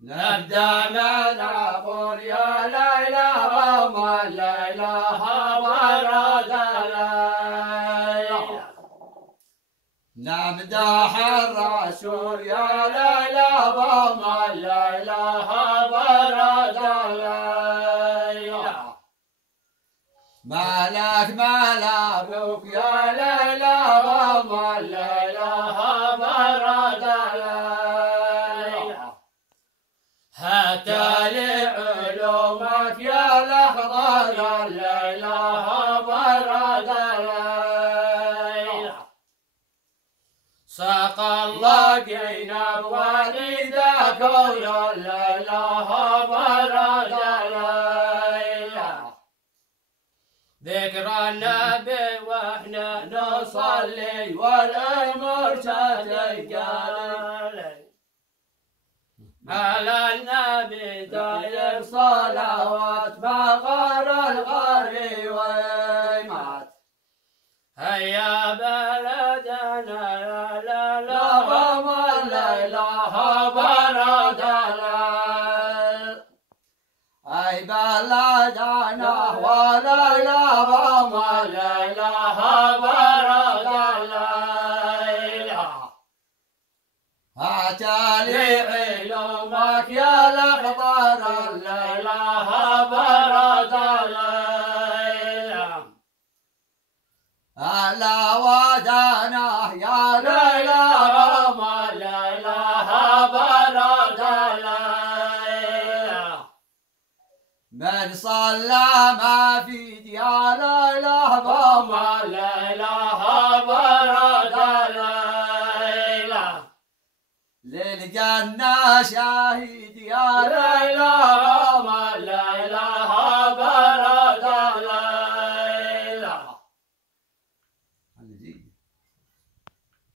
نبدأ من أقول يا ليلى وما الليلة برد الليل نمدح الرسول يا ليلى وما الليلة برد الليل مالك مال أبوك يا ليلى وما الليلة برد الليل حتى لعلومك يا الأخضر الليلة برد الليل سقى الله جينب والدك يا الليلة برد الليل ذكر النبي واحنا نصلي والأمور تتجلي على النبي داير صلوات بغار الغريوات هيا بلدنا يا لا وما الليلة برد الليل أي بلدنا وليلة وما الليلة برد الليل أتى لعلومك يا الأخضر الليلة برد الليل ألا ودنا يا ليلى وما الليلة برد الليل من صلى ما في يا ليلى وما الليلة برد الليل للجنة شاهد يا ليلى